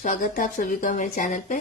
स्वागत है आप सभी का मेरे चैनल पे।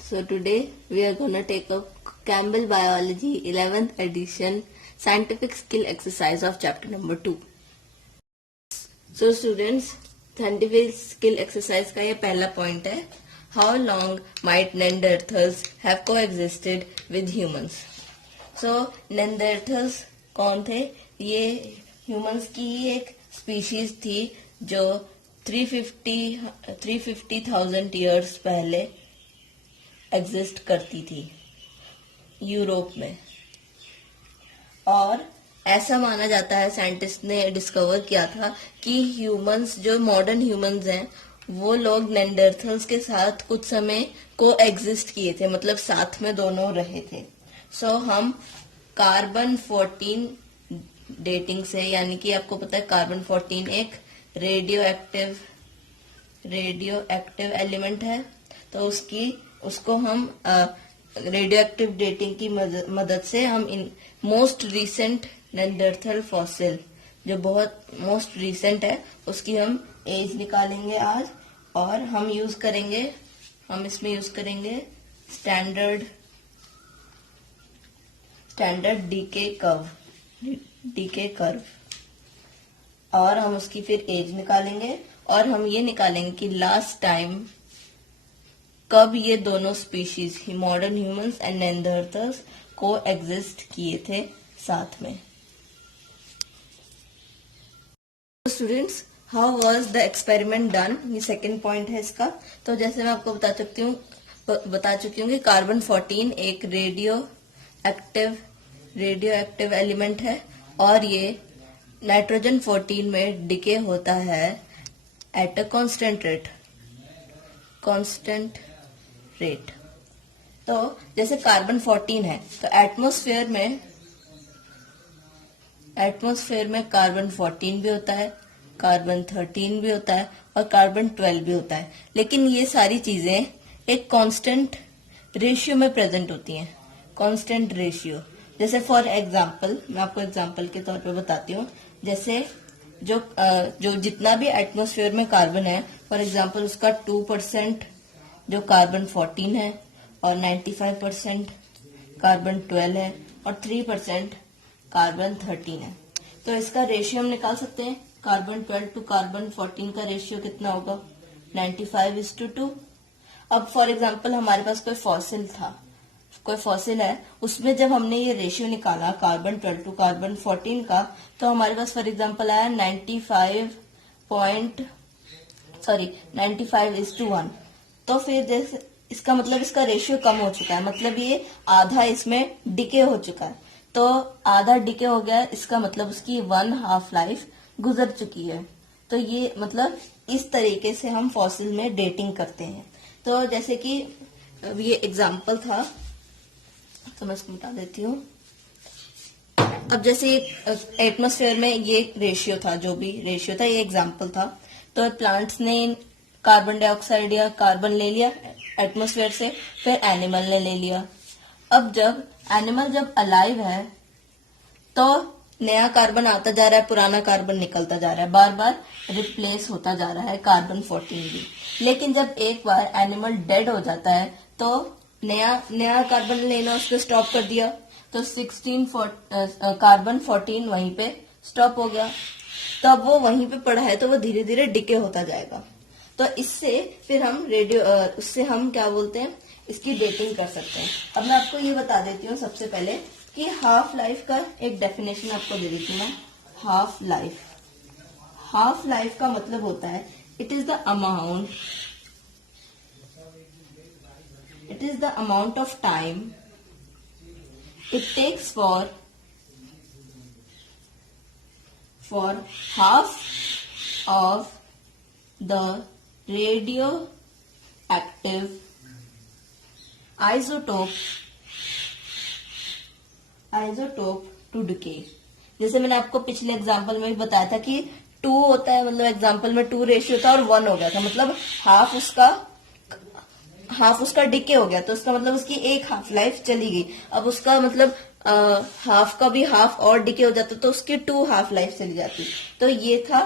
So today we are gonna take up Campbell biology 11th edition scientific skill exercise of chapter number 2। So students, scientific skill exercise का ये पहला पॉइंट है, how long might Neanderthals have coexisted with humans. So Neanderthals कौन थे? ये humans की ही एक species थी जो 350,000 ईयर्स पहले एग्जिस्ट करती थी यूरोप में। और ऐसा माना जाता है, साइंटिस्ट ने डिस्कवर किया था कि ह्यूमंस, जो मॉडर्न ह्यूमंस हैं, वो लोग नेंडरथल्स के साथ कुछ समय को एग्जिस्ट किए थे, मतलब साथ में दोनों रहे थे। सो हम कार्बन 14 डेटिंग से, यानी कि आपको पता है कार्बन 14 एक रेडियो एक्टिव एलिमेंट है, तो उसको हम रेडियो एक्टिव डेटिंग की मदद से हम इन मोस्ट रीसेंट नेंडरथल फॉसिल, जो बहुत मोस्ट रीसेंट है, उसकी हम एज निकालेंगे आज। और हम इसमें यूज करेंगे स्टैंडर्ड डीके कर्व, और हम उसकी फिर एज निकालेंगे, और हम ये निकालेंगे कि लास्ट टाइम कब ये दोनों स्पीशीज, मॉडर्न ह्यूमंस एंड नेंडरथल्स, को एग्जिस्ट किए थे साथ में। Students, how was the experiment done? ये सेकंड पॉइंट है इसका। तो जैसे मैं आपको बता चुकी हूँ कि कार्बन 14 एक रेडियो एक्टिव एलिमेंट है, और ये नाइट्रोजन 14 में डिके होता है एट अ कांस्टेंट रेट। तो जैसे कार्बन 14 है, तो एटमॉस्फेयर में कार्बन 14 भी होता है, कार्बन 13 भी होता है, और कार्बन 12 भी होता है। लेकिन ये सारी चीजें एक कांस्टेंट रेशियो में प्रेजेंट होती हैं, कांस्टेंट रेशियो। जैसे फॉर एग्जांपल, मैं आपको एग्जांपल के तौर पे बताती हूँ। जैसे जो जितना भी एटमॉस्फेयर में कार्बन है, फॉर एग्जांपल उसका 2% जो कार्बन 14 है, और 95% कार्बन 12 है, और 3% कार्बन 13 है। तो इसका रेशियो हम निकाल सकते हैं। कार्बन 12 टू कार्बन 14 का रेशियो कितना होगा? 95:2। अब फॉर एग्जांपल हमारे पास कोई फॉसिल है, उसमें जब हमने ये रेशियो निकाला कार्बन 12 टू कार्बन 14 का, तो हमारे पास फॉर एग्जांपल आया 95:1। तो फिर जैसे इसका मतलब इसका रेशियो कम हो चुका है, मतलब ये आधा इसमें डिके हो चुका है। तो आधा डिके हो गया, इसका मतलब उसकी 1/2 लाइफ गुजर चुकी है। तो ये मतलब इस तरीके से हम फॉसिल में डेटिंग करते हैं। तो जैसे कि ये एग्जाम्पल था, तो मैं इसको मिटा देती हूँ। अब जैसे एटमॉस्फेयर में ये रेशियो था, जो भी रेशियो था, ये एग्जाम्पल था। तो प्लांट्स ने कार्बन डाइऑक्साइड या कार्बन ले लिया एटमॉस्फेयर से, फिर एनिमल ने ले लिया। अब जब एनिमल अलाइव है, तो नया कार्बन आता जा रहा है, पुराना कार्बन निकलता जा रहा है, बार बार रिप्लेस होता जा रहा है कार्बन 14 भी। लेकिन जब एक बार एनिमल डेड हो जाता है, तो नया कार्बन लेना उसको स्टॉप कर दिया, तो कार्बन 14 वहीं पे स्टॉप हो गया। तो अब वो वहीं पे पड़ा है, तो वो धीरे धीरे डिके होता जाएगा। तो इससे फिर हम उससे हम क्या बोलते हैं, इसकी डेटिंग कर सकते हैं। अब मैं आपको ये बता देती हूँ सबसे पहले कि हाफ लाइफ का एक डेफिनेशन आपको दे देती हूँ मैं। हाफ लाइफ का मतलब होता है, it is the amount of time it takes for half of the radioactive isotope to decay। जैसे मैंने आपको पिछले एग्जांपल में भी बताया था कि 2 होता है, मतलब एग्जांपल में 2 रेशियो था और 1 हो गया था, मतलब हाफ उसका डिके हो गया, तो उसका मतलब उसकी एक हाफ लाइफ चली गई। अब उसका मतलब हाफ का भी हाफ और डिके हो जाता, तो उसकी 2 हाफ लाइफ चली जाती। तो ये था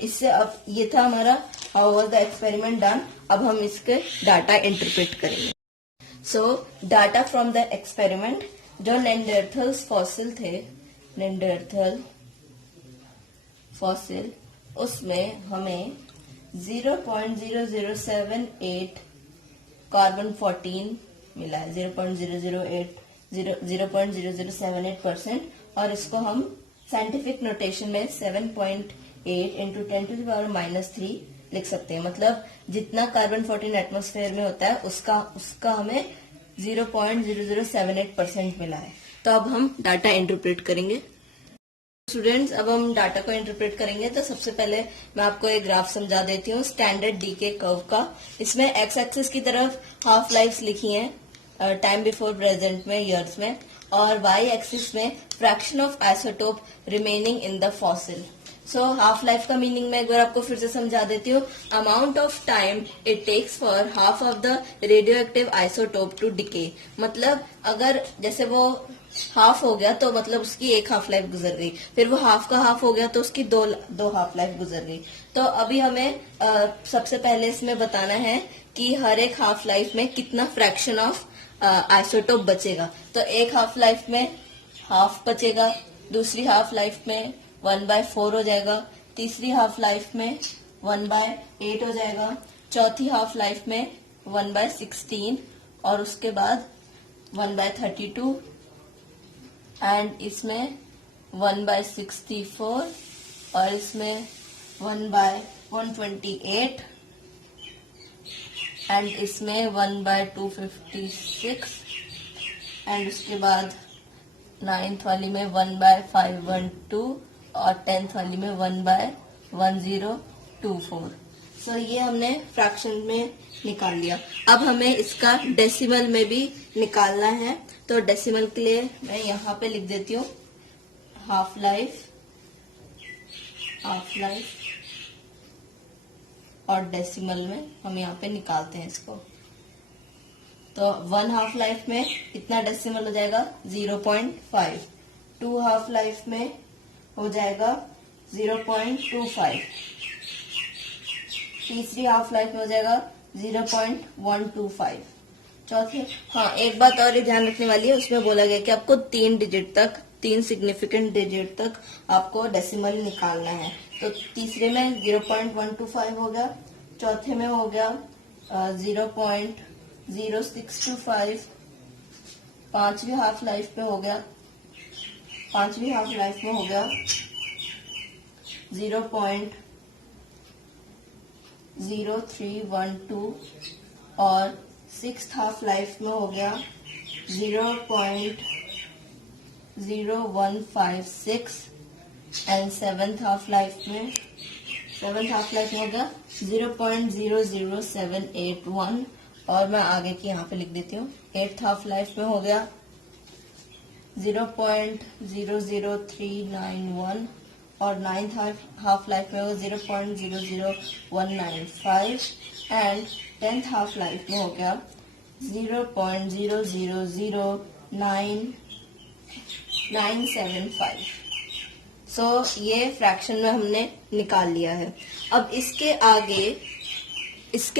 इससे अब ये था हमारा how was the experiment done. अब हम इसके डाटा इंटरप्रेट करेंगे। सो डाटा फ्रॉम द एक्सपेरिमेंट, जो नेंडरथल्स फॉसिल थे, नेंडरथल फॉसिल, उसमें हमें 0.0078 कार्बन 14 मिला है, 0.0078%, और इसको हम साइंटिफिक नोटेशन में 7.8 इंटू 10⁻³ लिख सकते हैं। मतलब जितना कार्बन 14 एटमॉस्फेयर में होता है उसका हमें 0.0078% मिला है। तो अब हम डाटा इंटरप्रेट करेंगे। स्टूडेंट्स, अब हम डाटा को इंटरप्रेट करेंगे। तो सबसे पहले मैं आपको एक ग्राफ समझा देती हूँ स्टैंडर्ड डीके कर्व का। इसमें एक्स एक्सिस की तरफ हाफ लाइफ लिखी है टाइम बिफोर प्रेजेंट में, ईयर्स में, और वाई एक्सिस में fraction of isotope remaining in the fossil. So half life का मीनिंग मैं एक बार आपको फिर से समझा देती हूँ। Amount of time it takes for half of the radioactive isotope to decay. मतलब अगर जैसे वो हाफ हो गया तो मतलब उसकी एक हाफ लाइफ गुजर गई, फिर वो हाफ का हाफ हो गया तो उसकी दो हाफ लाइफ गुजर गई। तो अभी हमें सबसे पहले इसमें बताना है कि हर एक हाफ लाइफ में कितना फ्रैक्शन ऑफ आइसोटोप बचेगा। तो एक हाफ लाइफ में हाफ बचेगा, दूसरी हाफ लाइफ में 1/4 हो जाएगा, तीसरी हाफ लाइफ में 1/8 हो जाएगा, चौथी हाफ लाइफ में 1/16, और उसके बाद 1/32, एंड इसमें 1/64, और इसमें 1/128, एंड इसमें 1/256, एंड उसके बाद 9th वाली में 1/512, और 10th वाली में 1/1024। सो ये हमने फ्रैक्शन में निकाल लिया। अब हमें इसका डेसिमल में भी निकालना है। तो डेसिमल के लिए मैं यहाँ पे लिख देती हूँ हाफ लाइफ और डेसिमल में हम यहाँ पे निकालते हैं इसको। तो 1 हाफ लाइफ में कितना डेसिमल हो जाएगा 0.5, 2 हाफ लाइफ में हो जाएगा 0.25, तीसरी हाफ लाइफ में हो जाएगा 0.125, चौथी। हाँ, एक बात और ध्यान रखने वाली है, उसमें बोला गया कि आपको 3 सिग्निफिकेंट डिजिट तक आपको डेसिमल निकालना है। तो तीसरे में 0.125 हो गया, चौथे में हो गया 0.0625, पांचवी हाफ लाइफ में हो गया 0.0312, और 6th हाफ लाइफ में हो गया 0.0156, एंड 7th हाफ लाइफ में हो गया 0.00781, और मैं आगे की यहाँ पे लिख देती हूँ। 8th हाफ लाइफ में हो गया 0.00391, और 9th हाफ लाइफ में हो 0.00195, एंड 10th हाफ लाइफ में हो गया 0.0009975। सो ये फ्रैक्शन में हमने निकाल लिया है। अब इसके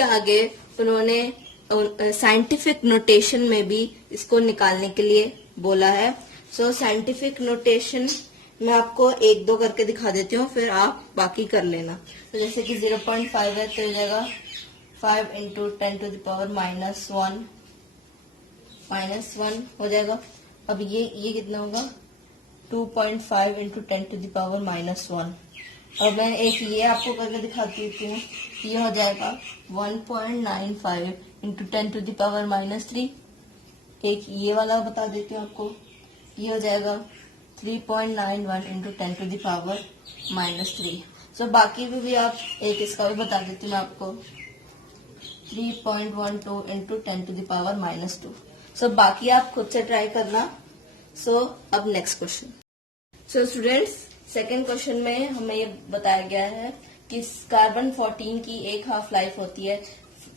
आगे उन्होंने साइंटिफिक नोटेशन में भी इसको निकालने के लिए बोला है। सो साइंटिफिक नोटेशन मैं आपको 1-2 करके दिखा देती हूँ, फिर आप बाकी कर लेना। तो जैसे कि 0.5 है तो हो जाएगा 5 × 10⁻1 हो जाएगा। अब ये कितना होगा 2.5 × 10⁻1। और मैं एक ये आपको करके दिखाती हूँ, ये हो जाएगा 1.95 × 10⁻3। एक ये वाला बता देती हूँ आपको, ये हो जाएगा 3.91 × 10⁻3। सो बाकी भी आप एक इसका भी बता देती हूँ मैं आपको, 3.12 × 10⁻²। सो बाकी आप खुद से ट्राई करना। सो अब next question. So students, second question में हमें ये बताया गया है कि कार्बन 14 की एक हाफ लाइफ होती है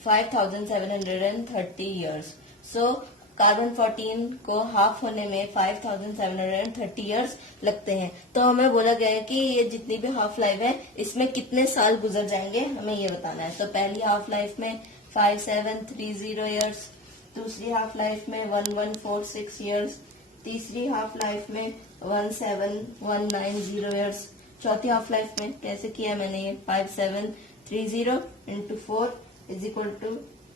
5730 ईयर्स। सो कार्बन 14 को हाफ होने में 5730 इयर्स लगते हैं। तो हमें बोला गया है कि ये जितनी भी हाफ लाइफ है इसमें कितने साल गुजर जाएंगे, हमें ये बताना है। तो पहली हाफ लाइफ में 5730 इयर्स, दूसरी हाफ लाइफ में 1146 इयर्स, तीसरी हाफ लाइफ में 17190 इयर्स, चौथी हाफ लाइफ में कैसे किया मैंने ये 5730 इंटू 4 इज इक्वल टू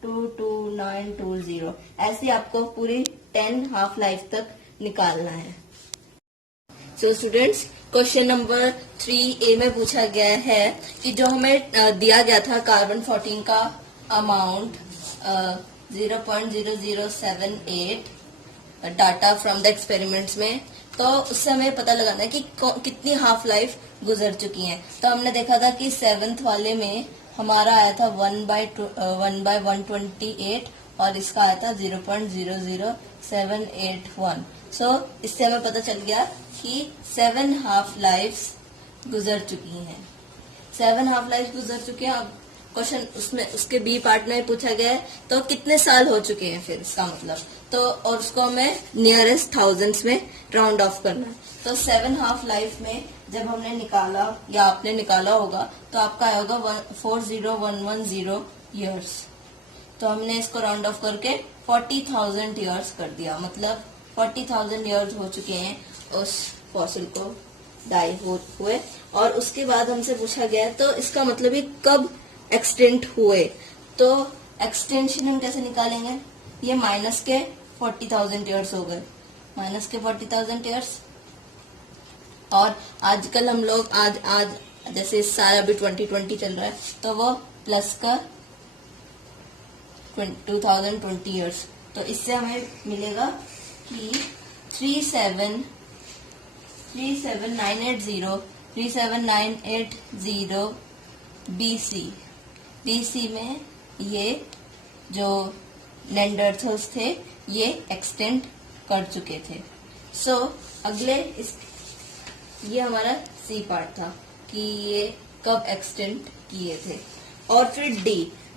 22920। ऐसे आपको पूरी 10 हाफ लाइफ तक निकालना है। So students, question number 3A में पूछा गया है कि जो हमें दिया गया था कार्बन 14 का amount 0.0078 data from the experiments में, तो उससे हमें पता लगाना है कि कितनी हाफ लाइफ गुजर चुकी है। तो हमने देखा था कि 7th वाले में हमारा आया था 1/128 और इसका आया था 0.00781। सो इससे हमें पता चल गया कि 7 हाफ लाइफ्स गुजर चुकी हैं। 7 हाफ लाइफ गुजर चुके हैं। अब क्वेश्चन उसमें उसके बी पार्ट में पूछा गया है तो कितने साल हो चुके हैं फिर इसका मतलब, तो और उसको हमें नियरेस्ट थाउजेंड्स में राउंड ऑफ करना है। तो 7 हाफ लाइफ में जब हमने निकाला या आपने निकाला होगा तो आपका आया होगा 40110 इयर्स। तो हमने इसको राउंड ऑफ करके 40,000 इयर्स कर दिया, मतलब 40,000 इयर्स हो चुके हैं उस फॉसिल को डाई हुए। और उसके बाद हमसे पूछा गया तो इसका मतलब ये कब एक्सटेंट हुए। तो एक्सटेंशन हम कैसे निकालेंगे, ये माइनस के 40,000 इयर्स हो गए, माइनस के 40,000 इयर्स। और आजकल हम लोग आज जैसे इस साल अभी 2020 चल रहा है तो वो प्लस का 2020 इयर्स। तो इससे हमें मिलेगा कि 37980 BC में ये जो नेंडरथल्स थे ये एक्सटेंड कर चुके थे। सो अगले ये हमारा सी पार्ट था कि ये कब एक्सटेंड किए थे। और फिर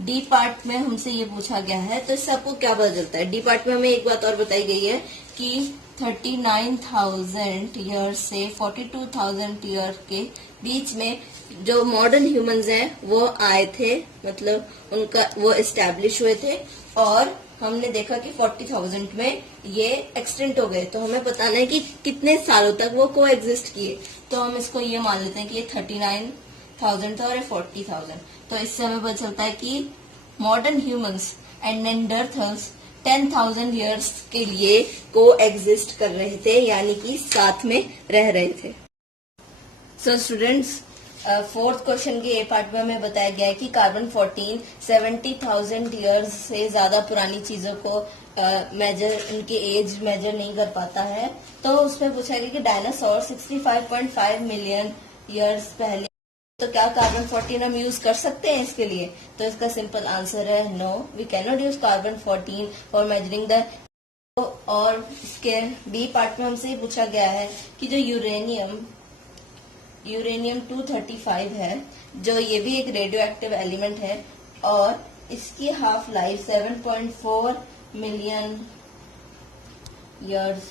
डी पार्ट में हमसे ये पूछा गया है तो इससे आपको क्या पता चलता है। डी पार्ट में हमें एक बात और बताई गई है कि 39,000 ईयर से 42,000 ईयर के बीच में जो मॉडर्न ह्यूमंस हैं वो आए थे, मतलब उनका वो एस्टैब्लिश हुए थे। और हमने देखा कि 40,000 में ये एक्सटेंट हो गए। तो हमें बताना है कि कितने सालों तक वो को एग्जिस्ट किए। तो हम इसको ये मान लेते हैं कि ये 39,000 था और ये 40,000। तो इससे हमें पता चलता है कि मॉडर्न ह्यूमंस एंड नेंडरथल्स 10,000 ईयर्स के लिए को एग्जिस्ट कर रहे थे, यानी कि साथ में रह रहे थे। सो स्टूडेंट्स, फोर्थ क्वेश्चन के ए पार्ट में हमें बताया गया है कि कार्बन 14 70,000 ईयर्स से ज्यादा पुरानी चीजों को मेजर, उनकी एज मेजर नहीं कर पाता है। तो उसमें पूछा गया कि डायनासोर 65.5 मिलियन ईयर्स पहले, तो क्या कार्बन 14 हम यूज कर सकते हैं इसके लिए। तो इसका सिंपल आंसर है no, we can not use carbon 14 for measuring the. और इसके बी पार्ट में हमसे पूछा गया है कि जो यूरेनियम 235 है, जो ये भी एक रेडियो एक्टिव एलिमेंट है और इसकी हाफ लाइफ 7.4 मिलियन ईयर्स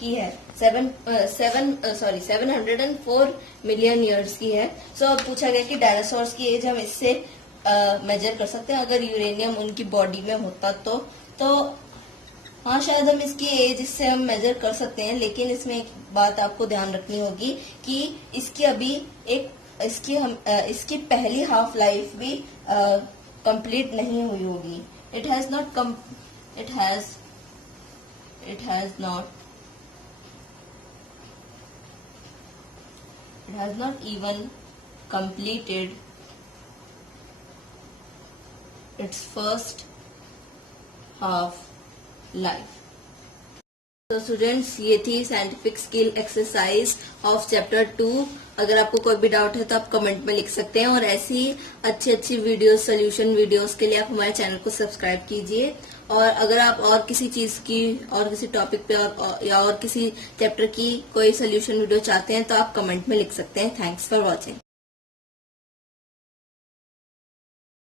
की है, 704 मिलियन ईयर्स की है। सो अब पूछा गया कि डायनासोर्स की एज हम इससे मेजर कर सकते हैं अगर यूरेनियम उनकी बॉडी में होता तो हाँ, शायद हम इसकी एज इससे हम मेजर कर सकते हैं। लेकिन इसमें एक बात आपको ध्यान रखनी होगी कि इसकी अभी इसकी पहली हाफ लाइफ भी कंप्लीट नहीं हुई होगी। It has not even completed its first half life. तो स्टूडेंट्स, ये थी scientific skill exercise of chapter 2। अगर आपको कोई भी डाउट है तो आप कमेंट में लिख सकते हैं। और ऐसी अच्छी वीडियोस, सोल्यूशन वीडियोस के लिए आप हमारे चैनल को सब्सक्राइब कीजिए। और अगर आप और किसी चीज की और किसी टॉपिक पे या और किसी चैप्टर की कोई सोल्यूशन वीडियो चाहते हैं तो आप कमेंट में लिख सकते हैं। Thanks for watching.